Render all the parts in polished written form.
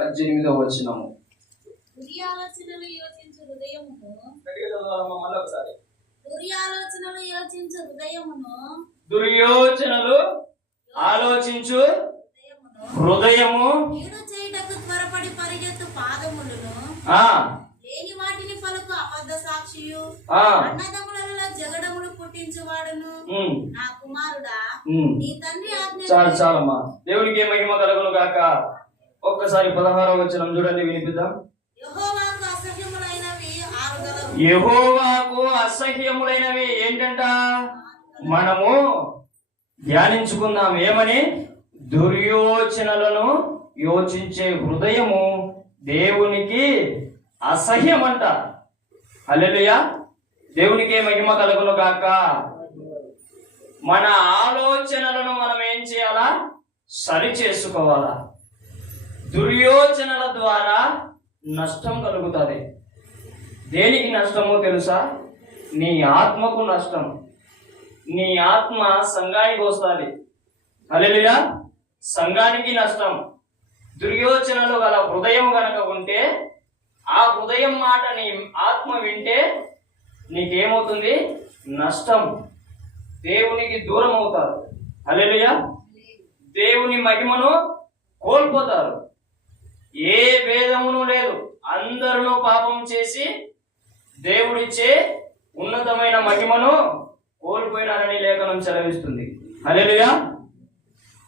18వ వచనము. దుర్యాలోచనలు యోచించు హృదయమును మళ్ళొకసారి. దుర్యాలోచనలు యోచించు హృదయమును దుర్యోచనలు ఆలోచించు హృదయము కీడు చేయుటకు త్వరపడి పరిగెత్తు పాదములను లేని వాటిని పలుకు అబద్ధ సాక్షియు అన్నదమ్ములలో జగడములు పుట్టించువాడును నా కుమారుడా నీ తండ్రి ఆజ్ఞ. చాలమ్మా. దేవునికి మహిమ కలుగును గాక. ఒక్కసారి 16వ వచనం చూడండి, వినిపిద్దాం. యెహోవాకు అసహ్యములైనవి ఆరుగలవు. యెహోవాకు అసహ్యములైనవి ఏంటంట? మనము ధ్యానించుకుందాం. ఏమని? దుర్యోచనలను యోచించే హృదయము దేవునికి అసహ్యమంట. హల్లెలూయా. దేవునికి మహిమ కలుగును గాక. మన ఆలోచనలను మనం ఏం చేయాలా? సరి చేసుకోవాలా. దుర్యోచనల ద్వారా నష్టం కలుగుతుంది. దేనికి నష్టమో తెలుసా? నీ ఆత్మకు నష్టం. నీ ఆత్మ సంఘానికి వస్తుంది. హల్లెలూయా. సంఘానికి నష్టం. దుర్యోచనలు గల హృదయం గనక ఉంటే, ఆ హృదయం మాట నీ ఆత్మ వింటే నీకేమవుతుంది? నష్టం. దేవునికి దూరం అవుతారు. హల్లెలూయా. దేవుని మహిమను కోల్పోతారు. ఏ భేదమును లేదు. అందరూ పాపం చేసి దేవుడిచ్చే ఉన్నతమైన మహిమను కోల్పోయినారని లేఖనం సెలవిస్తుంది. హల్లెలూయా.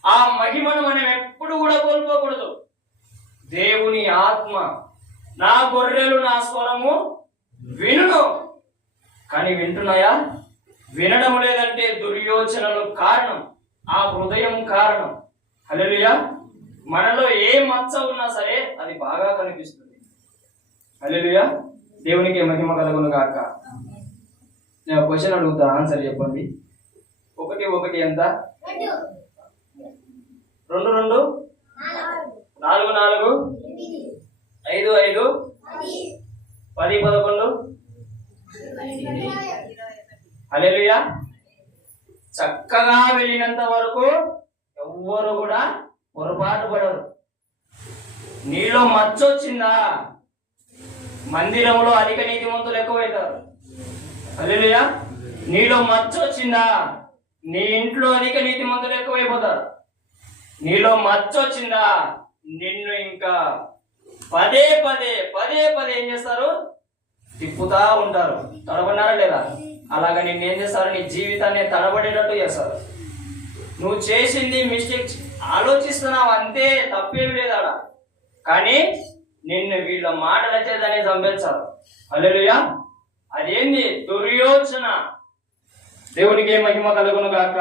ఆ మహిమను మనం ఎప్పుడు కూడా కోల్పోకూడదు. దేవుని ఆత్మ, నా గొర్రెలు నా స్వరము వినును. కానీ వింటున్నాయా? వినడం లేదంటే దుర్యోచనలు కారణం, ఆ హృదయం కారణం. హల్లెలూయా. మనలో ఏ మచ్చ ఉన్నా సరే అది బాగా కనిపిస్తుంది. హల్లెలూయా. దేవునికి మహిమ కలుగును గాక. నేను క్వశ్చన్ అడుగుతా, ఆన్సర్ చెప్పండి. 1 1 ఎంత? 2 2 4 4 5 5 10 11. హల్లెలూయా. చక్కగా వెళ్ళినంత వరకు ఎవ్వరు కూడా పొరపాటు పడరు. నీలో మచ్చొచ్చిందా, మందిరంలో అధిక నీతిమంతులు ఎక్కువైతారు. హల్లెలూయా. నీలో మచ్చొచ్చిందా, నీ ఇంట్లో అధిక నీతిమంతులు ఎక్కువైపోతారు. నీలో మచ్చొచ్చిందా, నిన్ను ఇంకా పదే పదే ఏం చేస్తారు? తిప్పుతా ఉంటారు. తడబడినారా లేదా? అలాగా నిన్ను ఏం చేస్తారు? నీ జీవితాన్ని తడబడేటట్టు చేస్తారు. నువ్వు చేసింది మిస్టేక్ ఆలోచిస్తున్నావు అంతే, తప్పేమి లేదాడ. కానీ నిన్ను వీళ్ళ మాటల చేతనే చంపేస్తారు. హల్లెలూయా. అదేంది? దుర్యోచన. దేవునికి మహిమ కలుగును గాక.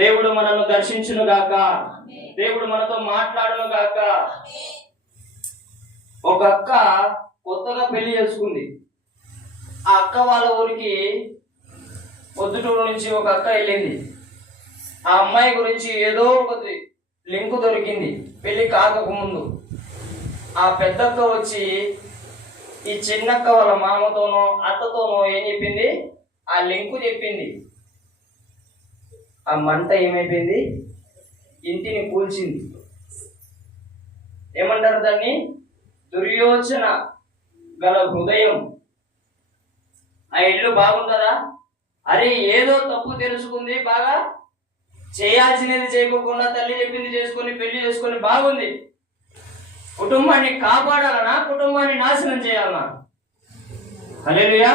దేవుడు మనల్ని దర్శించును గాక. దేవుడు మనతో మాట్లాడును గాక. ఒక అక్క కొత్తగా పెళ్లి చేసుకుంది. ఆ అక్క వాళ్ళ ఊరికి పొద్దుటూరు నుంచి ఒక అక్క వెళ్ళింది. ఆ అమ్మాయి గురించి ఏదో ఒకటి లింకు దొరికింది పెళ్లి కాకముందు. ఆ పెద్దక్క వచ్చి ఈ చిన్నక్క వాళ్ళ మామతోనో అత్తతోనో ఏం చెప్పింది? ఆ లింకు చెప్పింది. ఆ మంట ఏమైపోయింది? ఇంటిని కూల్చింది. ఏమంటారు దాన్ని? దుర్యోచన గల హృదయం. ఆ ఇల్లు బాగుంటుందా? అరే ఏదో తప్పు తెలుసుకుంది, బాగా చేయాల్సినది చేయకుండా తల్లి చెప్పింది చేసుకొని పెళ్లి చేసుకొని బాగుంది. కుటుంబాన్ని కాపాడాలనా, కుటుంబాన్ని నాశనం చేయాలనా? హల్లెలూయా.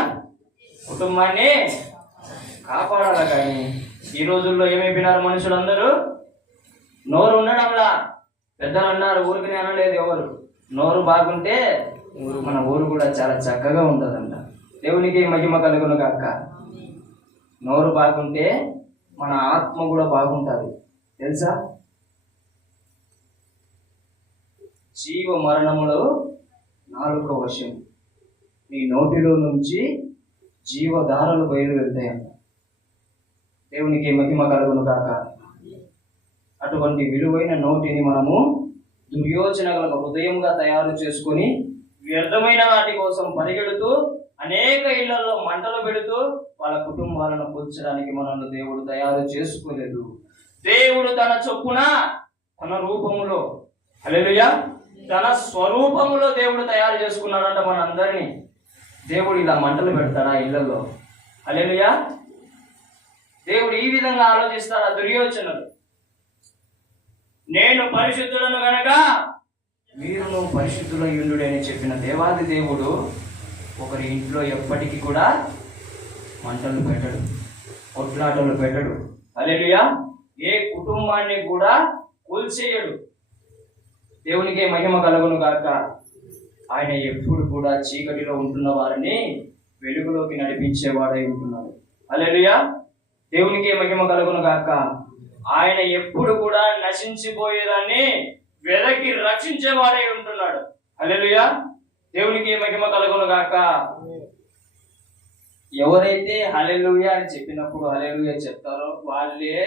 కుటుంబాన్ని కాపాడాల. కానీ ఈ రోజుల్లో ఏమైపోయినారు మనుషులందరూ? నోరు ఉండడంలా. పెద్దలు అన్నారు, ఊరికి అనలేదు ఎవరు. నోరు బాగుంటే మన ఊరు కూడా చాలా చక్కగా ఉంటుందంట. దేవునికి మహిమ కలుగును గాక. నోరు బాగుంటే మన ఆత్మ కూడా బాగుంటుంది. తెలుసా? జీవ మరణములు నాలుక వశం. నీ నోటిలో నుంచి జీవధారలు బయలువెళ్తాయంట. దేవునికి మహిమ కలుగును గాక. అటువంటి విలువైన నోటిని మనము దుర్యోచన గల హృదయంగా తయారు చేసుకొని వ్యర్థమైన వాటి కోసం పరిగెడుతూ అనేక ఇళ్లలో మంటలు పెడుతూ వాళ్ళ కుటుంబాలను కూర్చడానికి మనల్ని దేవుడు తయారు చేసుకోలేదు. దేవుడు తన చొప్పున తన రూపములో, హల్లెలూయా, తన స్వరూపములో దేవుడు తయారు చేసుకున్నాడంట మనందరినీ. దేవుడు ఇలా మంటలు పెడతాడా ఇళ్లలో? హల్లెలూయా. దేవుడు ఈ విధంగా ఆలోచిస్తాడా? దుర్యోచనలు, నేను పరిశుద్ధులను గనక మీరును పరిశుద్ధులయ్యుండు అని చెప్పిన దేవాది దేవుడు ఒకరి ఇంట్లో ఎప్పటికీ కూడా మంటలు పెట్టడు, కొట్లాటలు పెట్టడు. హల్లెలూయా. ఏ కుటుంబాన్ని కూడా కూల్చేయడు. దేవునికి మహిమ కలుగును గాక. ఆయన ఎప్పుడు కూడా చీకటిలో ఉంటున్న వారిని వెలుగులోకి నడిపించేవాడై ఉంటున్నాడు. హల్లెలూయా. దేవునికి మహిమ కలుగును గాక. ఆయన ఎప్పుడు కూడా నశించిపోయేదాన్ని వెదకి రక్షించేవాడై ఉంటున్నాడు. హల్లెలూయా. దేవునికి మహిమ కలుగును గాక. ఎవరైతే హల్లెలూయా అని చెప్పినప్పుడు హల్లెలూయా చెప్తారో వాళ్ళే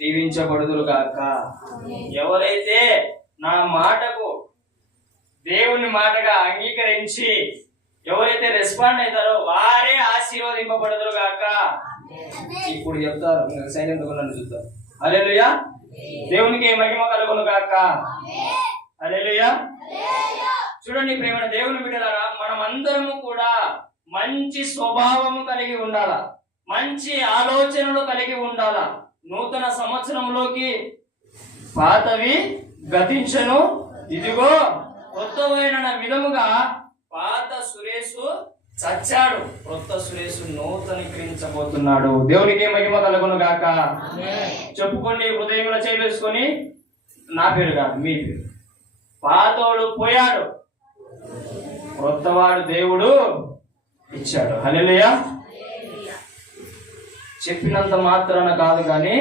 దీవించబడుదురు గాక. ఎవరైతే నా మాటకు దేవుని మాటగా అంగీకరించి ఎవరైతే రెస్పాండ్ అవుతారో వారే ఆశీర్వదింపబడుదురు గాక. ఇప్పుడు చెప్తారు, సైలెంట్ గా చూద్దాం. హల్లెలూయా. దేవునికి మహిమ కలుగును గాక. హల్లెలూయా. చూడండి ప్రేమ దేవుని బిడ్డలారా, మనం అందరము కూడా మంచి స్వభావము కలిగి ఉండాలా, మంచి ఆలోచనలు కలిగి ఉండాలా. నూతన సంవత్సరంలోకి పాతవి గతించను, ఇదిగో కొత్తమైన విధముగా పాత సురేషు చచ్చాడు, కొత్త సురేషు నూతనీకరించబోతున్నాడు. దేవునికి మహిమ కలుగును గాక. చెప్పుకోండి, హృదయంలో చేవేసుకొని, నా పేరు కాదు మీ పేరు. పాతోడు పోయాడు, కొత్తవాడు దేవుడు ఇచ్చాడు. హల్లెలూయా. చెప్పినంత మాత్రాన కాదు కానీ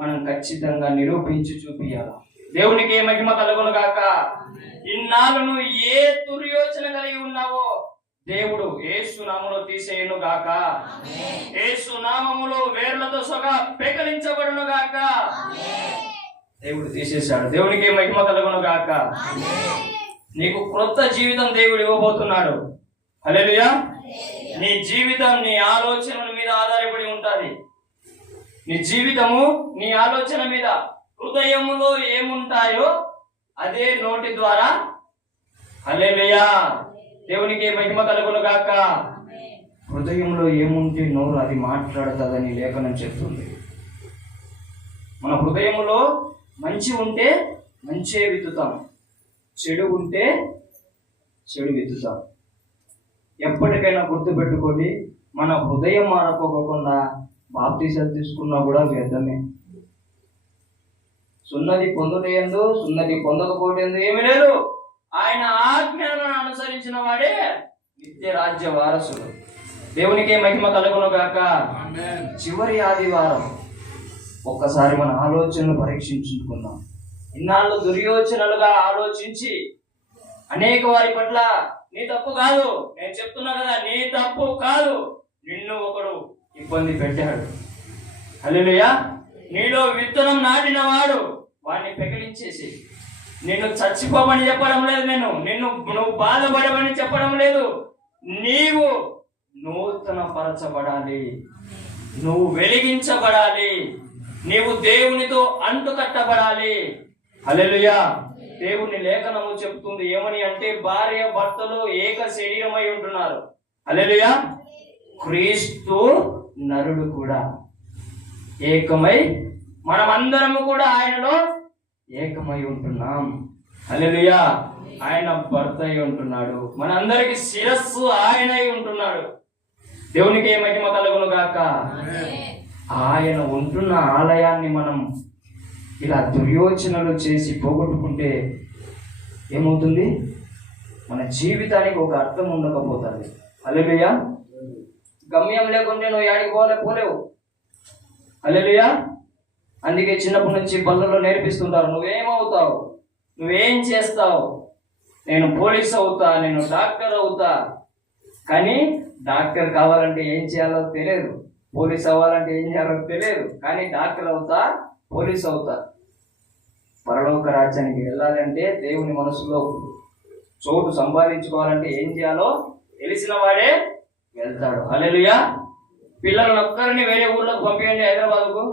మనం ఖచ్చితంగా నిరూపించి చూపియాలి. దేవునికి మహిమ కలుగును గాక. ఇన్నాళ్ళు నువ్వు ఏ దుర్యోచన కలిగి ఉన్నావో దేవుడు యేసు నామములో తీసేయును గాక. యేసు నామములో వేర్లతో సగా పెకలించబడును గాక. దేవుడు తీసేశాడు. దేవునికి మహిమ కలుగును గాక. నీకు క్రొత్త జీవితం దేవుడు ఇవ్వబోతున్నాడు. హల్లెలూయా. నీ జీవితం నీ ఆలోచనల మీద ఆధారపడి ఉంటది. నీ జీవితము నీ ఆలోచన మీద. హృదయములో ఏముంటాయో అదే నోటి ద్వారా. హల్లెలూయా. దేవునికి మహిమ కలుగును గాక. హృదయంలో ఏముంటే నోరు అది మాట్లాడుతుందని లేఖనం చెప్తుంది. మన హృదయంలో మంచి ఉంటే మంచే విత్తుతాం, చెడు ఉంటే చెడు విత్తుతాం. ఎప్పటికైనా గుర్తుపెట్టుకోండి, మన హృదయం మారపోకుండా బాప్తీసాలు తీసుకున్నా కూడా వ్యర్థమే. సున్నది పొందుటయందు సున్నది పొందకపోటేందు ఏమీ లేదు. ఆయన ఆజ్ఞలను అనుసరించిన వాడే నిత్య రాజ్య వారసుడు. దేవునికి మహిమ కలుగును గాక. చివరి ఆదివారం ఒక్కసారి మన ఆలోచనలు పరీక్షించుకుందాం. ఇన్నాళ్ళు దుర్యోచనలుగా ఆలోచించి అనేక వారి పట్ల నీ తప్పు కాదు, నేను చెప్తున్నా కదా, నీ తప్పు కాదు, నిన్ను ఒకడు ఇబ్బంది పెట్టాడు. హల్లెలూయా. నీలో విత్తనం నాటిన వాడు వాడిని పెకిలించేసి, నిన్ను చచ్చిపోమని చెప్పడం లేదు, నువ్వు బాధపడమని చెప్పడం లేదు. నీవు నూతన పరచబడాలి, నువ్వు వెలిగించబడాలి, నీవు దేవునితో అంటుకట్టబడాలి. హల్లెలూయా. దేవుని లేఖనము చెప్తుంది ఏమని అంటే, భార్య భర్తలు ఏక శరీరమై ఉంటున్నారు. హల్లెలూయా. క్రీస్తు నరుడు కూడా ఏకమై, మనమందరము కూడా ఆయనలో ఏకమై ఉంటున్నాం. హల్లెలూయా. ఆయన భర్త అయి ఉంటున్నాడు, మనందరికి శిరస్సు ఆయనై ఉంటున్నాడు. దేవునికి మహిమ కలుగును గాక. ఆయన ఉంటున్న ఆలయాన్ని మనం ఇలా దుర్యోచనలు చేసి పోగొట్టుకుంటే ఏమవుతుంది? మన జీవితానికి ఒక అర్థం ఉండకపోతుంది. హల్లెలూయా. గమ్యం లేకుంటే నువ్వు యాడికి పోలేవు. హల్లెలూయా. అందుకే చిన్నప్పటి నుంచి బళ్ళలో నేర్పిస్తుంటారు, నువ్వేమవుతావు, నువ్వేం చేస్తావు. నేను పోలీస్ అవుతా, నేను డాక్టర్ అవుతా. కానీ డాక్టర్ కావాలంటే ఏం చేయాలో తెలియదు, పోలీస్ అవ్వాలంటే ఏం చేయాలో తెలియదు. కానీ డాక్టర్ అవుతా, పోలీస్ అవుతా. పరలోక రాజ్యానికి వెళ్ళాలంటే, దేవుని మనసులో చోటు సంపాదించుకోవాలంటే ఏం చేయాలో తెలిసిన వాడే వెళ్తాడు. హల్లెలూయా. పిల్లలను ఒక్కరిని వేరే ఊర్లోకి పంపించండి, హైదరాబాద్కు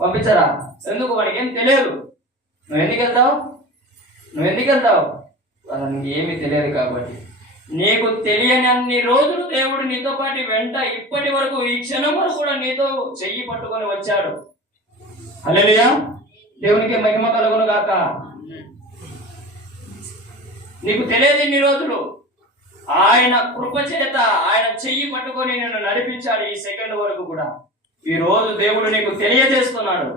పంపించరా? ఎందుకు? వాడికి ఏం తెలియదు. నువ్వు ఎందుకు వెళ్తావు? వాళ్ళకి ఏమీ తెలియదు కాబట్టి. నీకు తెలియని అన్ని రోజులు దేవుడు నీతో పాటు వెంట ఇప్పటి వరకు ఈ క్షణం వరకు కూడా నీతో చెయ్యి పట్టుకొని వచ్చాడు. హల్లెలూయా, దేవునికి మహిమ కలుగును గాక. నీకు తెలియదు ఇన్ని రోజులు ఆయన కృప చేత ఆయన చెయ్యి పట్టుకొని నిన్ను నడిపించాడు ఈ సెకండ్ వరకు కూడా. ఈ రోజు దేవుడు నీకు తెలియజేస్తున్నాడు.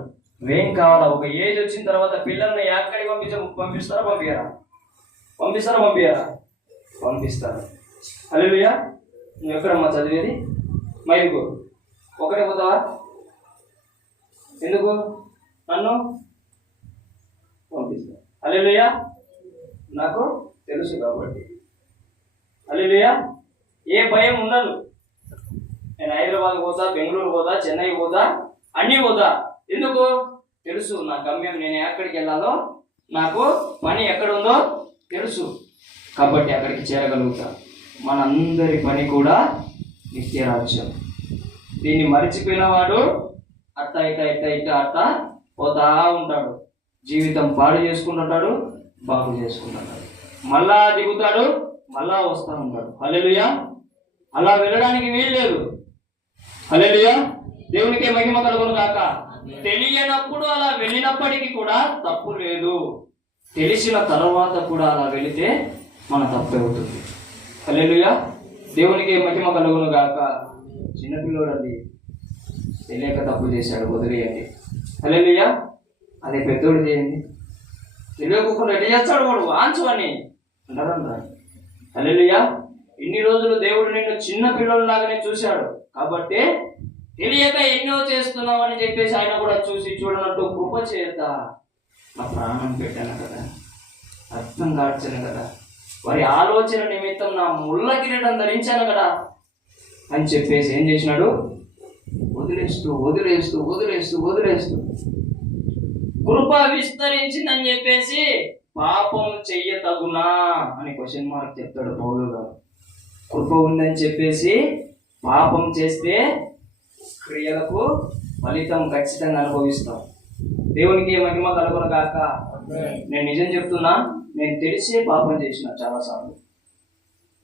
ఏం కావాలా? ఒక ఏజ్ వచ్చిన తర్వాత పిల్లల్ని ఎక్కడికి పంపిస్తారా? పంపిస్తారు. హల్లెలూయా. నువ్వు ఎక్కడమ్మా చదివేది? మైదుకూరు. ఒకటే పోతావా? ఎందుకు? నన్ను పంపిస్తా. హల్లెలూయా, నాకు తెలుసు కాబట్టి. హల్లెలూయా, ఏ భయం ఉండదు. నేను హైదరాబాద్ పోతా, బెంగళూరు పోతా, చెన్నై పోతా, అన్నీ పోతా. ఎందుకు? తెలుసు నా గమ్యం, నేను ఎక్కడికి వెళ్ళాలో, నాకు పని ఎక్కడుందో తెలుసు కాబట్టి అక్కడికి చేరగలుగుతా. మనందరి పని కూడా నిత్యరాజ్యం. దీన్ని మరిచిపోయిన వాడు అట్ట పోతా ఉంటాడు. జీవితం పాడు చేసుకుంటుంటాడు, బాగు చేసుకుంటుంటాడు, మళ్ళా దిగుతాడు, మళ్ళా వస్తూ ఉంటాడు. హల్లెలూయా, అలా వెళ్ళడానికి వీల్లేదు. హల్లెలూయా, దేవునికే మహిమ కలుగును గాక. తెలియనప్పుడు అలా వెళ్ళినప్పటికీ కూడా తప్పు లేదు. తెలిసిన తర్వాత కూడా అలా వెళితే మన తప్పు అవుతుంది. హల్లెలూయా, దేవునికి మహిమ కలుగును గాక. చిన్నపిల్లోడు అది తెలియక తప్పు చేశాడు, వదిలేయండి. హల్లెలూయా, అదే పెద్దోడు చేయండి. తెలియకుండా ఎట్లా చేస్తాడు వాడు? వాంచు అని అంటారంట. హల్లెలూయా, ఇన్ని రోజులు దేవుడు నిన్ను చిన్న పిల్లలలాగానే చూశాడు కాబట్టి తెలియక ఎన్నో చేస్తున్నావు అని చెప్పేసి ఆయన కూడా చూసి చూడనట్టు కృప చేత నా ప్రాణం పెట్టాను కదా, రక్తం కార్చాను కదా, వారి ఆలోచన నిమిత్తం నా ముళ్ళ కిరీటం ధరించాను కదా అని చెప్పేసి ఏం చేసినాడు? వదిలేస్తూ కృప విస్తరించిందని చెప్పేసి పాపం చెయ్యతగునా అని క్వశ్చన్ మార్క్ చెప్తాడు పౌలు గారు. కృప ఉందని చెప్పేసి పాపం చేస్తే క్రియలకు ఫలితం ఖచ్చితంగా అనుభవిస్తాం. దేవునికి మహిమ కలుగును గాక. నేను నిజం చెప్తున్నా, నేను తెలిసే పాపం చేసిన చాలాసార్లు.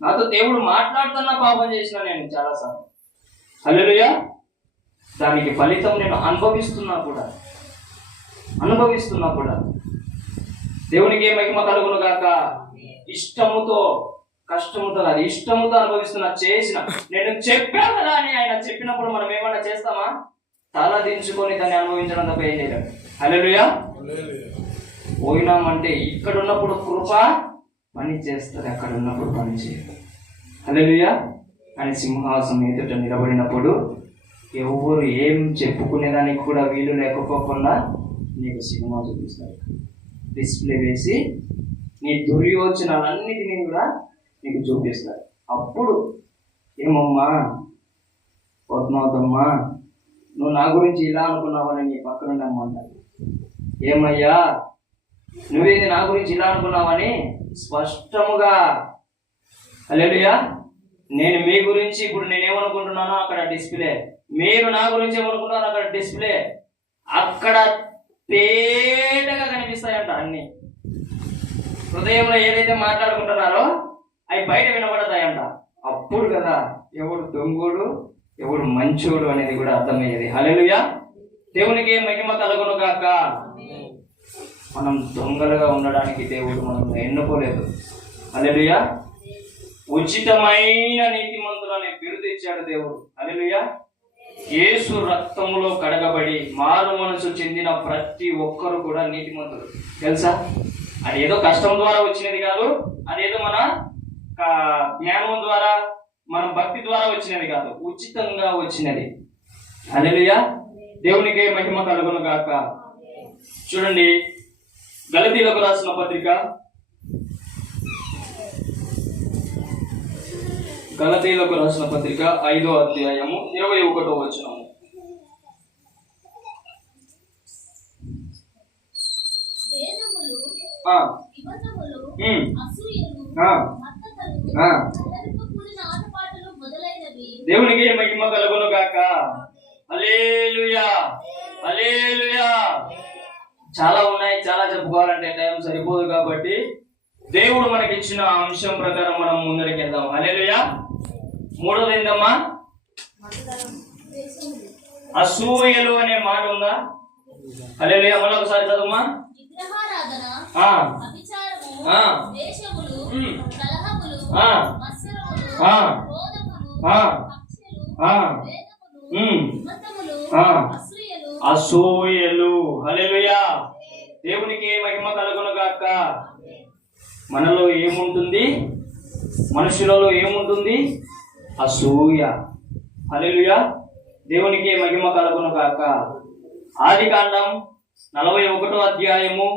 నాతో దేవుడు మాట్లాడుతున్నా పాపం చేసిన నేను చాలాసార్లు. హల్లెలూయా, దానికి ఫలితం నేను అనుభవిస్తున్నా కూడా. దేవునికి మహిమ కలుగును గాక. ఇష్టముతో, కష్టముతో కాదు, ఇష్టముతో అనుభవిస్తున్నా. చేసిన నేను చెప్పాను కదా అని ఆయన చెప్పినప్పుడు మనం ఏమన్నా చేస్తామా? తల దించుకొని దాన్ని అనుభవించడం తప్ప ఏం చేయలేము. హల్లెలూయా, పోయినామంటే ఇక్కడ ఉన్నప్పుడు కృప పని చేస్తుంది, అక్కడ ఉన్నప్పుడు పని చేయదు. హల్లెలూయా, ఆయన సింహాసనం ఎదుట నిలబడినప్పుడు ఎవరు ఏం చెప్పుకునేదానికి కూడా వీలు లేకపోకుండా నీకు సినిమా చూపిస్తారు, డిస్ప్లే వేసి నీ దుర్యోచనాలన్నిటినీ కూడా నీకు చూపిస్తారు. అప్పుడు ఏమమ్మా పద్మావతమ్మా, నువ్వు నా గురించి ఇలా అనుకున్నావని నీ పక్కన అమ్మంటారు. ఏమయ్యా నువ్వేది నా గురించి ఇలా అనుకున్నావని స్పష్టముగా. హల్లెలూయా, నేను మీ గురించి ఇప్పుడు నేనేమనుకుంటున్నానో అక్కడ డిస్ప్లే, మీరు నా గురించి ఏమనుకుంటున్నారో అక్కడ డిస్ప్లే, అక్కడ తేటగా కనిపిస్తాయంట అన్ని. హృదయంలో ఏదైతే మాట్లాడుకుంటున్నారో అవి బయట వినబడతాయంట. అప్పుడు కదా ఎవడు దొంగోడు ఎవడు మంచోడు అనేది కూడా అర్థమయ్యేది. హల్లెలూయా, దేవునికి మహిమ కలుగును గాక. మనం దొంగలుగా ఉండడానికి దేవుడు మనం ఎన్నుకోలేదు. హల్లెలూయా, ఉచితమైన నీతిమంతులనే బిరుదు ఇచ్చాడు దేవుడు. హల్లెలూయా, యేసు రక్తములో కడగబడి మారు మనసు చెందిన ప్రతి ఒక్కరు కూడా నీతిమంతుడు. తెలుసా? అది ఏదో కష్టం ద్వారా వచ్చినది కాదు, అదేదో మన జ్ఞానం ద్వారా మన భక్తి ద్వారా వచ్చినది కాదు, ఉచితంగా వచ్చినది. హల్లెలూయా, దేవునికి మహిమ కలుగును గాక. చూడండి, గలతీయులకు రాసిన పత్రిక, గలతీయులకు రాసిన పత్రిక 5వ అధ్యాయము 21వ వచనము. దేవునికి మహిమ కలుగును గాక. హల్లెలూయా, హల్లెలూయా. చాలా ఉన్నాయి, చాలా చెప్పుకోవాలంటే టైం సరిపోదు కాబట్టి దేవుడు మనకిచ్చిన అంశం ప్రకారం మనం ముందరికి వెళ్దాం. హల్లెలూయా. మూడోది ఏందమ్మా? అసూయలు అనే మాట ఉందా? హల్లెలూయా. మళ్ళీ ఒకసారి చదువుమా. అసూయలు. హల్లెలూయా. దేవునికి మహిమ కలుగును గాక. మనలో ఏముంటుంది? మనుషులలో ఏముంటుంది? అసూయ. హల్లెలూయా. దేవునికి మహిమ కలుగును గాక. ఆదికాండం 41వ అధ్యాయము.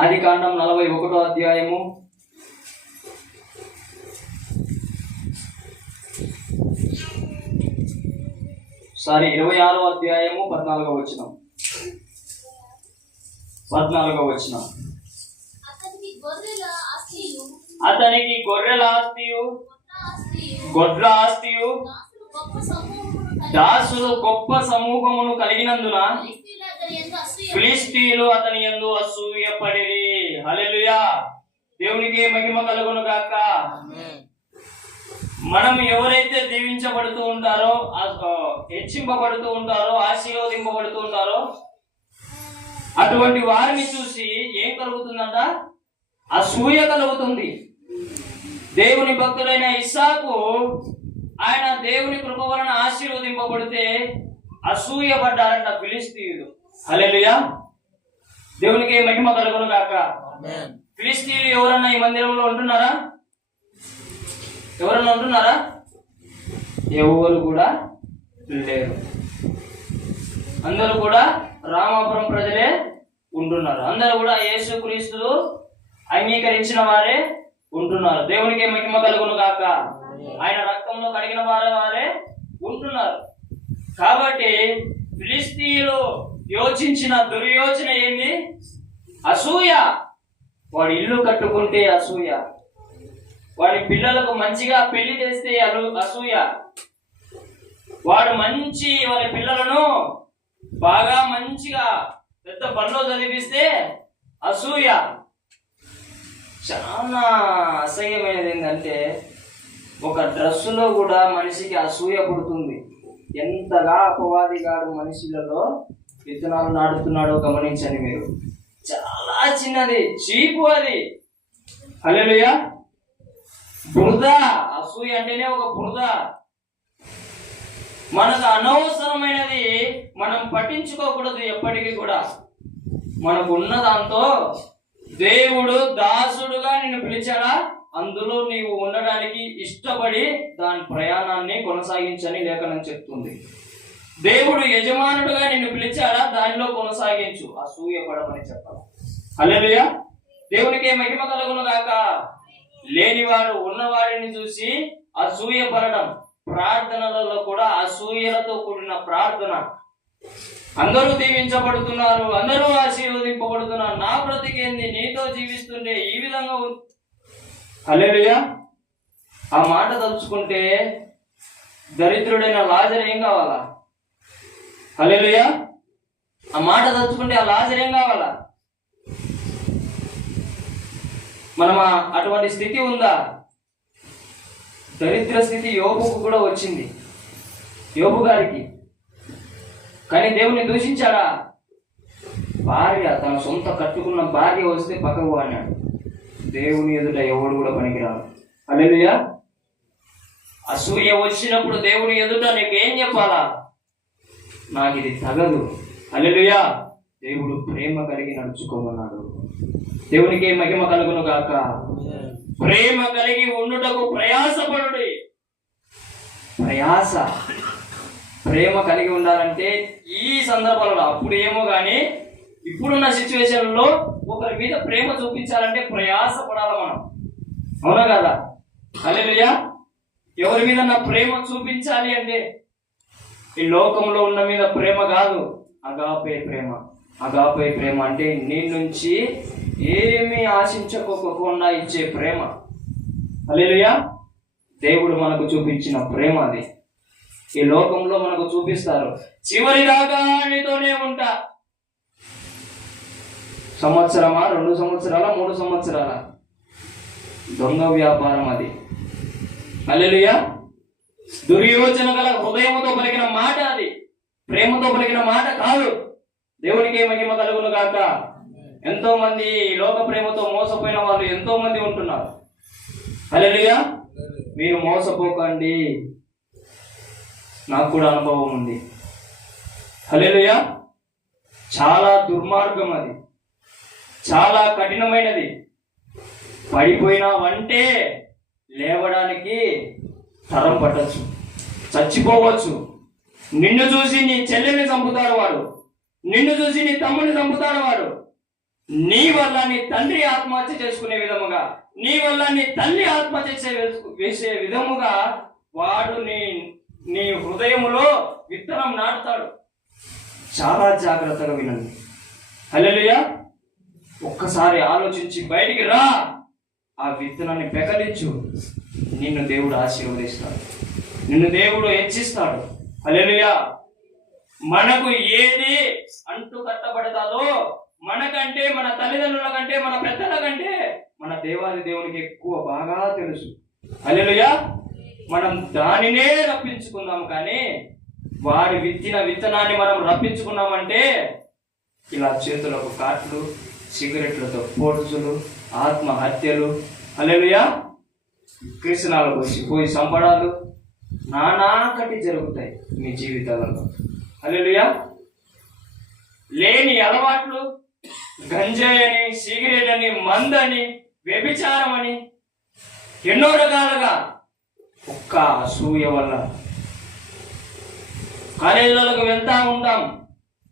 ఆదికాండం 41వ అధ్యాయము 26వ అధ్యాయము 14వ వచనం. 14వ వచనం. అతనికి గొర్రెల ఆస్తియు గొడ్ల ఆస్తియు దాసులు గొప్ప సమూహమును కలిగినందున ఫిలిష్తీయులు అతని యందు అసూయపడిరి. హల్లెలూయా. దేవునికి మహిమ కలుగును గాక. మనం ఎవరైతే దీవించబడుతూ ఉంటారో, హెచ్చింపబడుతూ ఉంటారో, ఆశీర్వదింపబడుతూ ఉంటారో అటువంటి వారిని చూసి ఏం కలుగుతుందంట? అసూయ కలుగుతుంది. దేవుని భక్తుడైన ఇస్సాకు ఆయన దేవుని కృప వలన ఆశీర్వదింపబడితే అసూయ పడ్డారంట ఫిలిష్తీయులు. హల్లెలూయా. దేవునికి మహిమ కలుగును గాక. ఫిలిష్తీయులు ఎవరన్నా ఈ మందిరంలో ఉంటున్నారా? ఎవరన్నా ఉంటున్నారా? ఎవరు కూడా లేరు. అందరూ కూడా రామాపురం ప్రజలే ఉంటున్నారు. అందరూ కూడా యేసుక్రీస్తు అంగీకరించిన వారే ఉంటున్నారు. దేవునికి మహిమ కలుగును గాక. ఆయన రక్తంలో కడిగిన వారే ఉంటున్నారు. కాబట్టి ఫిలిష్తీయులు యోచించిన దుర్యోచన ఏంది? అసూయ. వాడు ఇల్లు కట్టుకుంటే అసూయ, వాడి పిల్లలకు మంచిగా పెళ్లి చేస్తే అసూయ, వాడు వాడి పిల్లలను బాగా మంచిగా పెద్ద పనిలో చదివిస్తే అసూయ. చాలా అసహ్యమైనది ఏంటంటే ఒక డ్రెస్సులో కూడా మనిషికి అసూయ పుడుతుంది. ఎంతగా అపవాదిగాడు మనిషిలలో విత్తనాలు నాటుతున్నాడో గమనించండి మీరు. చాలా చిన్నది, చీపు అది. హల్లెలూయా. బురద. అసూయ అంటేనే ఒక బురద. మనకు అనవసరమైనది మనం పట్టించుకోకూడదు ఎప్పటికీ కూడా. మనకు ఉన్న దాంతో దేవుడు దాసుడుగా నిన్ను పిలిచాడా, అందులో నీవు ఉండడానికి ఇష్టపడి దాని ప్రయాణాన్ని కొనసాగించని లేఖనం చెప్తుంది. దేవుడు యజమానుడుగా నిన్ను పిలిచాడా, దానిలో కొనసాగించు, అసూయపడమని చెప్పాలి. హల్లెలూయా. దేవునికి మహిమ కలుగును గాక. లేనివాడు ఉన్నవాడిని చూసి అసూయపడడం. ప్రార్థనలలో కూడా అసూయలతో కూడిన ప్రార్థన. అందరూ దీవించబడుతున్నారు, అందరూ ఆశీర్వదింపబడుతున్నారు, నా బ్రతికేంది నీతో జీవిస్తుండే ఈ విధంగా ఉంది. హల్లెలూయా. ఆ మాట తలుచుకుంటే దరిద్రుడైన లాజరు ఏం కావాలా? హల్లెలూయా. ఆ మాట తలుచుకుంటే ఆ లాజరు ఏం కావాలా? మనం అటువంటి స్థితి ఉందా? దరిద్ర స్థితి యోబుకు కూడా వచ్చింది, యోబు గారికి. కానీ దేవుని దూషించాడా? భార్య, తన సొంత కట్టుకున్న భార్య వస్తే పక్కకు అన్నాడు. దేవుని ఎదుట ఎవడు కూడా పనికిరాడు. హల్లెలూయా. అసూయ వచ్చినప్పుడు దేవుని ఎదుట నీకేం చెప్పాలా? నాకు ఇది తగదు. హల్లెలూయా. దేవుడు ప్రేమ కలిగి నడుచుకోమన్నాడు. దేవునికి మహిమ కలుగును గాక. ప్రేమ కలిగి ఉండుటకు ప్రయాసపడుడి. ప్రయాస. ప్రేమ కలిగి ఉండాలంటే ఈ సందర్భాలలో, అప్పుడు ఏమో కానీ ఇప్పుడున్న సిచ్యువేషన్లో ఒకరి మీద ప్రేమ చూపించాలంటే ప్రయాసపడాలి మనం. అవునా కదా? హల్లెలూయా. ఎవరి మీద నా ప్రేమ చూపించాలి అంటే ఈ లోకంలో ఉన్న మీద ప్రేమ కాదు, అగాపే ప్రేమ. అగాపే ప్రేమ అంటే నీ నుంచి ఏమీ ఆశించకోకుండా ఇచ్చే ప్రేమ. హల్లెలూయా. దేవుడు మనకు చూపించిన ప్రేమ అది. ఈ లోకంలో మనకు చూపిస్తారు, చివరి దాకా నీతోనే ఉంటా. సంవత్సరమా, 2 సంవత్సరాల, 3 సంవత్సరాల? దొంగ వ్యాపారం అది. హల్లెలూయా. దుర్యోచన గల హృదయముతో పలికిన మాట అది, ప్రేమతో పలికిన మాట కాదు. దేవునికి మహిమ కలుగును గాక. ఎంతో మంది లోక ప్రేమతో మోసపోయిన వాళ్ళు ఎంతో మంది ఉంటున్నారు. హల్లెలూయా. మీరు మోసపోకండి, నాకు కూడా అనుభవం ఉంది. హల్లెలూయా. చాలా దుర్మార్గం అది, చాలా కఠినమైనది. పడిపోయినావంటే లేవడానికి తరం పట్టచ్చు, చచ్చిపోవచ్చు. నిన్ను చూసి నీ చెల్లెల్ని చంపుతాడు వాడు, నిన్ను చూసి నీ తమ్ముడిని చంపుతాడు వాడు. నీ వల్ల నీ తండ్రి ఆత్మహత్య చేసుకునే విధముగా, నీ వల్ల నీ తల్లి ఆత్మహత్య వేసే విధముగా వాడు నీ హృదయములో విత్తనం నాటుతాడు. చాలా జాగ్రత్తగా వినండి. హల్లెలూయా. ఒక్కసారి ఆలోచించి బయటికి రా, ఆ విత్తనాన్ని పెకలించు. నిన్ను దేవుడు ఆశీర్వదిస్తాడు, నిన్ను దేవుడు హెచ్చిస్తాడు. హల్లెలూయా. మనకు ఏది అంటూ కట్టబడతాదో మనకంటే, మన తల్లిదండ్రుల కంటే, మన పెద్దల కంటే మన దేవాది దేవునికి ఎక్కువ బాగా తెలుసు. హల్లెలూయా. మనం దానినే రప్పించుకుందాం, కానీ వారి విత్తిన విత్తనాన్ని మనం రప్పించుకున్నామంటే ఇలా చేతులకు కాట్లు, సిగరెట్లతో పోటులు, ఆత్మహత్యలు, హల్లెలూయా, కృష్ణాలకు పోయి సంపడాలు, నానాకటి జరుగుతాయి మీ జీవితాలలో. హల్లెలూయా. లేని అలవాట్లు, గంజాయి అని, సిగరెట్ అని, మందని, వ్యభిచారం అని ఎన్నో రకాలుగా ఒక్క అసూయ వల్ల కాలేజీలకు వెళ్తా ఉంటాం.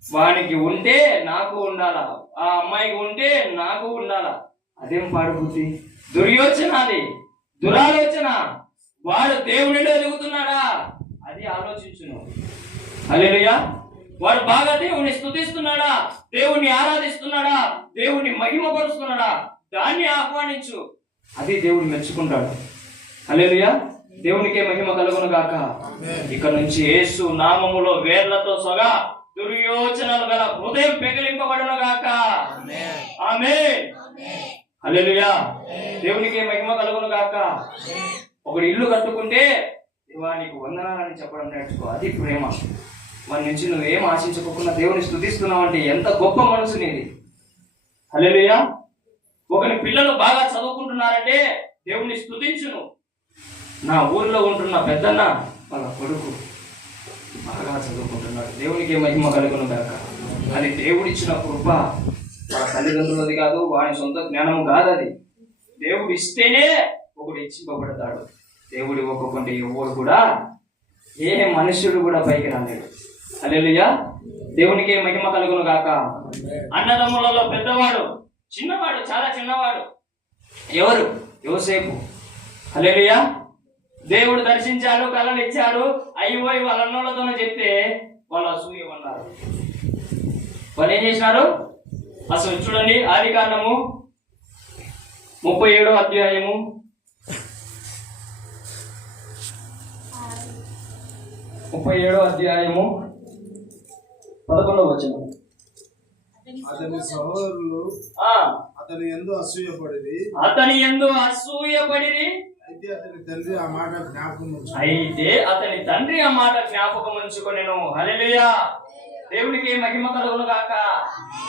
వానికి ఉంటే నాకు ఉండాలా, ఆ అమ్మాయికి ఉంటే నాకు ఉండాలా. అదేం పాడుబుద్ధి, దుర్యోచన, అది దురాలోచన. వాడు దేవునిలో ఎదుగుతున్నాడా అది ఆలోచించును. హల్లెలూయా. వాడు బాగా దేవుని స్తుతిస్తున్నాడా, దేవుణ్ణి ఆరాధిస్తున్నాడా, దేవుణ్ణి మహిమపరుస్తున్నాడా, దాన్ని ఆహ్వానించు. అది దేవుడు మెచ్చుకుంటాడు. హల్లెలూయా. దేవునికే మహిమ కలుగును గాక. ఇక్కడ నుంచి యేసు నామములో వేర్లతో సొగా దుర్యోచనలు గల హృదయం పెగిలింపబడును గాక. ఆమేన్. హల్లెలూయా. దేవునికే మహిమ కలుగును గాక. ఒకడు ఇల్లు కట్టుకుంటే దేవానికి వందనాలని చెప్పడం నేర్చుకో, అది ప్రేమ. వారి నుంచి నువ్వేం ఆశించుకోకుండా దేవుని స్తుతిస్తున్నావు అంటే ఎంత గొప్ప మనసు నీది. హల్లెలూయా. ఒకరి పిల్లలు బాగా చదువుకుంటున్నారంటే దేవుని స్తుతించును. నా ఊరిలో ఉంటున్న పెద్దన్న వాళ్ళ కొడుకు బాగా చదువుకుంటున్నాడు, దేవునికి మహిమ కలుగును గాక. అది దేవుడిచ్చిన కృప, వాళ్ళ తల్లిదండ్రులది కాదు, వాడి సొంత జ్ఞానం కాదు. అది దేవుడు ఇస్తేనే ఒకడు హెచ్చింపబడతాడు. దేవుడు ఇవ్వకుంటే ఎవడు కూడా, ఏ మనుష్యుడు కూడా పైకి రాలేడు. హల్లెలూయా. దేవునికి మహిమ కలుగును గాక. అన్నదమ్ములలో పెద్దవాడు, చిన్నవాడు, చాలా చిన్నవాడు ఎవరు? యోసేపు. హల్లెలూయా. దేవుడు దర్శించాడు, కళలు ఇచ్చాడు. అయ్యపోయి వాళ్ళ అన్నోళ్ళతోనే చెప్తే వాళ్ళు అసూయమన్నారు. వాళ్ళు ఏం చేసినారు? అసలు చూడండి, ఆదికాండము 37వ అధ్యాయము 11వ వచనం. అతని సహోదరులు అతని యందు అసూయపడిరి. అయితే అతని తండ్రి ఆ మాట జ్ఞాపకం ఉంచుకొనెను. హల్లెలూయా. దేవునికి మహిమ కలుగును గాక.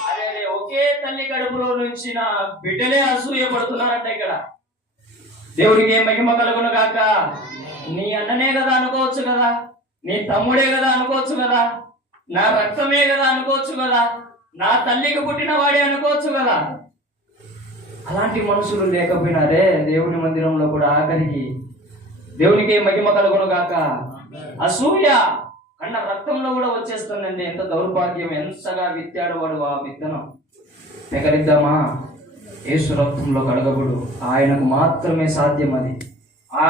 అరే, ఒకే తల్లి కడుపులో నుంచి నా బిడ్డలే అసూయ పడుతున్నారంట ఇక్కడ. దేవునికి మహిమ కలుగును గాక. నీ అన్ననే కదా అనుకోవచ్చు కదా, నీ తమ్ముడే కదా అనుకోవచ్చు కదా, నా రక్తమే కదా అనుకోవచ్చు కదా, నా తల్లికి పుట్టిన వాడే అనుకోవచ్చు కదా. అలాంటి మనుషులు లేకపోయినారే దేవుని మందిరంలో కూడా ఆఖరికి. దేవునికి మహిమ కలుగును గాక. అసూయ అన్న రక్తంలో కూడా వచ్చేస్తుందండి. ఎంత దౌర్భాగ్యం, ఎంతగా విత్తాడు వాడు ఆ విత్తనం. పెకలిద్దామా? యేసు రక్తంలో కడగబడు, ఆయనకు మాత్రమే సాధ్యం. అది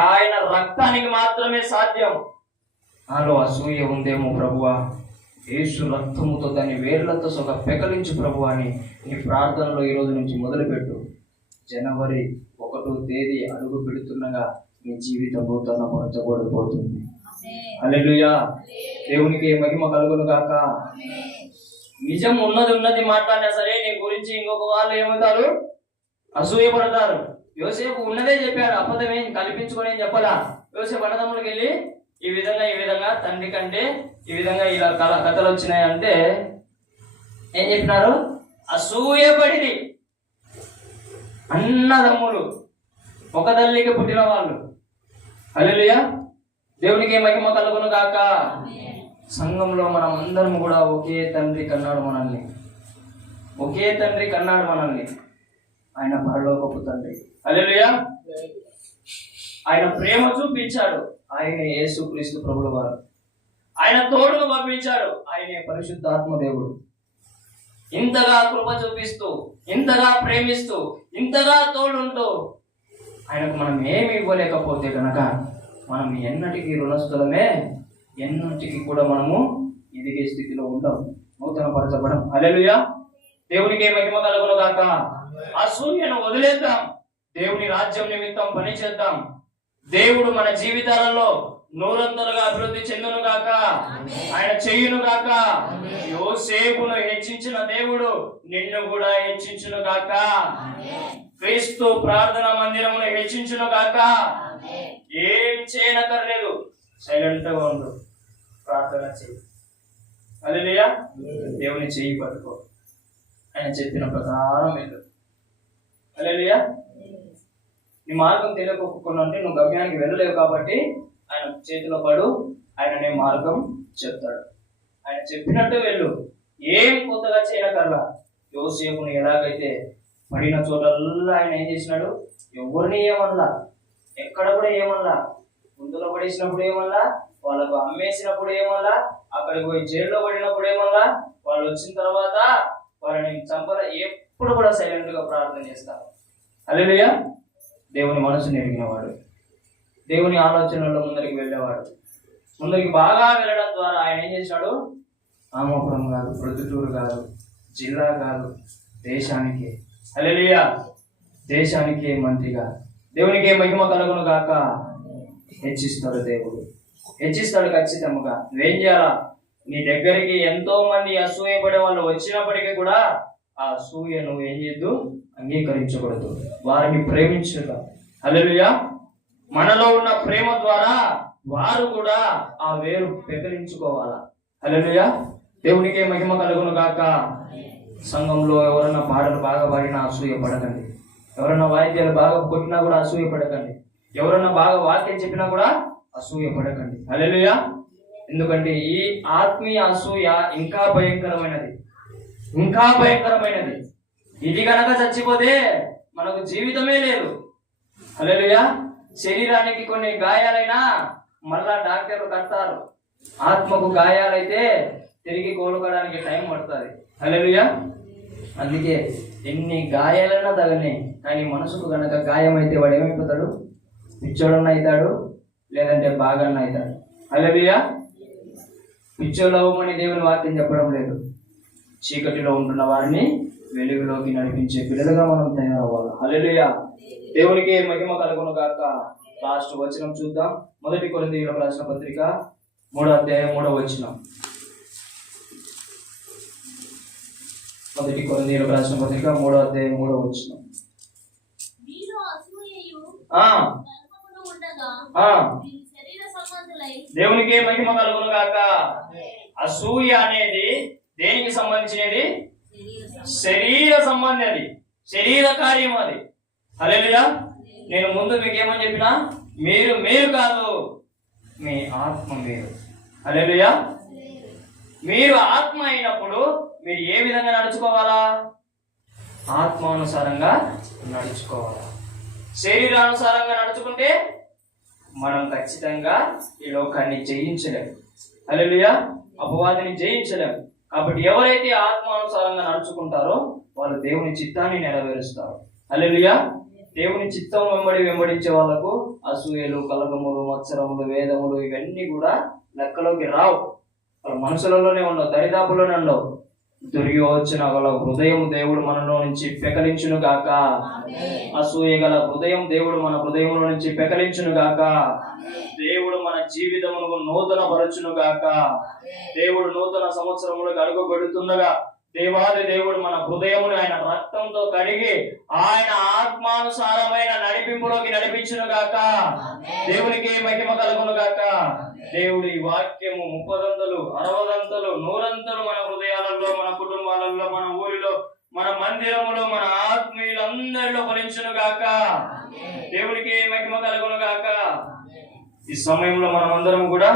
ఆయన రక్తానికి మాత్రమే సాధ్యం. నాలో అసూయ ఉందేమో ప్రభువా, యేసు రక్తముతో దాన్ని వేర్లతో సొగ పెకలించు ప్రభువా అని నీ ప్రార్థనలో ఈ రోజు నుంచి మొదలుపెట్టు. జనవరి 1వ తేదీ అడుగు పెడుతుండగా నీ జీవితం నూతన పరచబడిపోతుంది. హల్లెలూయా. దేవునికి మహిమ కలుగును గాక. నిజం ఉన్నది మాట్లాడినా సరే నీ గురించి ఇంకొక వాళ్ళు ఏమవుతారు? అసూయ పడతారు. యోసేపు ఉన్నదే చెప్పాడు, అబద్ధం ఏం కల్పించుకొని ఏం చెప్పలా. యోసేపు అన్నదమ్ములకు వెళ్ళి ఈ విధంగా తండ్రి కంటే ఈ విధంగా ఇలా కథలు వచ్చినాయి అంటే ఏం చెప్పినారు? అసూయపడిది. అన్నదమ్ములు ఒక తల్లికి పుట్టిన వాళ్ళు. హల్లెలూయా, దేవునికి మహిమ కలుగును గాక. సంఘంలో మనం అందరం కూడా ఒకే తండ్రి కన్నాడు మనల్ని, ఒకే తండ్రి కన్నాడు మనల్ని. ఆయన పరలోకపు తండ్రి. హల్లెలూయా, ఆయన ప్రేమ చూపించాడు. ఆయన యేసుక్రీస్తు ప్రభువు వారు. ఆయన తోడును పంపించాడు. ఆయనే పరిశుద్ధాత్మ దేవుడు. ఇంతగా కృప చూపిస్తూ, ఇంతగా ప్రేమిస్తూ, ఇంతగా తోడుంటూ ఆయనకు మనం ఏమి ఇవ్వలేకపోతే కనుక మనం ఎన్నటికీ రుణస్థులమే, ఎన్నటికీ కూడా మనము ఎదిగే స్థితిలో ఉండం, నూతన పరచబడం. హల్లెలూయా, దేవునికి మహిమ కలుగును గాక. అసూయను వదిలేద్దాం, దేవుని రాజ్యం నిమిత్తం పని చేద్దాం. దేవుడు మన జీవితాలలో నూరంతలుగా అభివృద్ధి చెందును గాక, ఆయన చెయ్యును గాక. యోసేపును హెచ్చించిన దేవుడు నిన్ను కూడా హెచ్చించును గాక. క్రీస్తు ప్రార్థన మందిరమును హెచ్చించును గాక. ఏం చేయనక్కర్లేదు, సైలెంట్ గా ఉండు, ప్రార్థన చెయ్యి. హల్లెలూయా, దేవుని చెయ్యి పట్టుకో, ఆయన చెప్పిన ప్రకారం వెళ్ళు. హల్లెలూయా, నీ మార్గం తెలియకపోకుండా అంటే నువ్వు గమ్యానికి వెళ్ళలేవు కాబట్టి ఆయన చేతిలో పడు, ఆయన నీ మార్గం చెప్తాడు. ఆయన చెప్పినట్టు వెళ్ళు, ఏం కొత్తగా చేయనకర్లా. యోసేపును ఎలాగైతే పడిన చోటల్లా ఆయన ఏం చేసినాడు? ఎవరిని ఏమల్లా, ఎక్కడ కూడా ఏమల్లా. గుంతలో పడేసినప్పుడు ఏమల్లా, వాళ్ళకు అమ్మేసినప్పుడు ఏమల్లా, అక్కడికి పోయి జైల్లో పడినప్పుడు ఏమల్లా, వాళ్ళు వచ్చిన తర్వాత వాళ్ళని చంపల, ఎప్పుడు కూడా సైలెంట్ గా ప్రార్థన చేస్తారు. హల్లెలూయా, దేవుని మనసుని ఎరిగినవాడు, దేవుని ఆలోచనల్లో ముందరికి వెళ్ళేవాడు. ముందరికి బాగా వెళ్ళడం ద్వారా ఆయన ఏం చేశాడు? రామాపురం కాదు, ప్రొద్దుటూరు కాదు, జిల్లా కాదు, దేశానికి, హల్లెలూయా, దేశానికే మంత్రిగా, దేవునికే మహిమ కలుగును గాక. హెచ్చిస్తాడు దేవుడు, హెచ్చిస్తాడు ఖచ్చితంగా. నువ్వేం చేయాలా? నీ దగ్గరికి ఎంతో మంది అసూయపడే వాళ్ళు వచ్చినప్పటికీ కూడా ఆ అసూయ నువ్వు ఏం చేయద్దు, అంగీకరించకూడదు, వారిని ప్రేమించుట. హల్లెలూయా, మనలో ఉన్న ప్రేమ ద్వారా వారు కూడా ఆ వేరు పెకలించుకోవాలా. హల్లెలూయా, దేవునికే మహిమ కలుగును గాక. సంఘంలో ఎవరన్నా పాటలు బాగా పాడినా అసూయ పడకండి, ఎవరన్నా వాయిద్యాలు బాగా కొట్టినా కూడా అసూయ పడకండి, ఎవరన్నా బాగా వాక్యం చెప్పినా కూడా అసూయ పడకండి. హల్లెలూయా, ఎందుకంటే ఈ ఆత్మీయ అసూయ ఇంకా భయంకరమైనది, ఇంకా భయంకరమైనది. ఇది గనక చచ్చిపోతే మనకు జీవితమే లేదు. హల్లెలూయా, శరీరానికి కొన్ని గాయాలైనా మళ్ళా డాక్టర్లు కడతారు, ఆత్మకు గాయాలైతే తిరిగి కోలుకోవడానికి టైం పడుతుంది. హల్లెలూయా, అందుకే ఎన్ని గాయాలైనా తగనే, కానీ మనసుకు గనక గాయం అయితే వాడు ఏమైపోతాడు? పిచ్చోడన్న అవుతాడు, లేదంటే బాగాన్న అవుతాడు. హల్లెలూయా, పిచ్చోళ్ళు అవ్వమని దేవుని వాక్యం చెప్పడం లేదు. చీకటిలో ఉంటున్న వారిని వెలుగులోకి నడిపించే పిల్లలుగా మనం తయారవ్వాలి. హల్లెలూయా, దేవునికి మహిమ కలుగును గాక. లాస్ట్ వచనం చూద్దాం. 1 కొరింథీయులకు రాసిన పత్రిక 3వ అధ్యాయం 3వ వచనం. 1 కొరింథీయులకు రాసిన పత్రిక 3వ అధ్యాయం 3వ వచనం. దేవునికి మహిమ కలుగును గాక. అసూయ అనేది దేనికి సంబంధించినది? శరీర సంబంధం, అది శరీర కార్యం అది. హల్లెలూయా, నేను ముందు మీకు ఏమని చెప్పినా, మీరు కాదు, మీ ఆత్మ మీరు. హల్లెలూయా, మీరు ఆత్మ అయినప్పుడు మీరు ఏ విధంగా నడుచుకోవాలా? ఆత్మానుసారంగా నడుచుకోవాలా. శరీరానుసారంగా నడుచుకుంటే మనం ఖచ్చితంగా ఈ లోకాన్ని జయించలేము. హల్లెలూయా, అపవాదిని జయించలేము. కాబట్టి ఎవరైతే ఆత్మానుసారంగా నడుచుకుంటారో వాళ్ళు దేవుని చిత్తాన్ని నెరవేరుస్తారు. హల్లెలూయా, దేవుని చిత్తం వెంబడించే వాళ్ళకు అసూయలు, కలగములు, మత్సరములు, వేదములు ఇవన్నీ కూడా లెక్కలోకి రావు. వాళ్ళ మనసులలోనే ఉండవు, దరిదాపులోనే ఉండవు. దుర్యోచన గల హృదయం దేవుడు మనలో నుంచి పెకలించును గాక. అసూయ గల హృదయం దేవుడు మన హృదయంలో నుంచి పెకలించును గాక. దేవుడు మన జీవితమును నూతన పరచును గాక. దేవుడు నూతన సంవత్సరములకు అడుగు పెడుతుండగా దేవాది దేవుడు మన హృదయమును ఆయన రక్తంతో కడిగి ఆయన ఆత్మానుసారమైన ముగింపులోకి నడిపించును గాక. దేవునికి మహిమ కలుగును గాక. దేవుడి వాక్యము 30 60 100 మన హృదయాలలో, మన కుటుంబాలలో, మన ఊరిలో, మన మందిరములో, మన ఆత్మీయులందరిలో ఫలించును గాక. దేవునికి మహిమ కలుగును గాక. ఈ సమయంలో మనం అందరం కూడా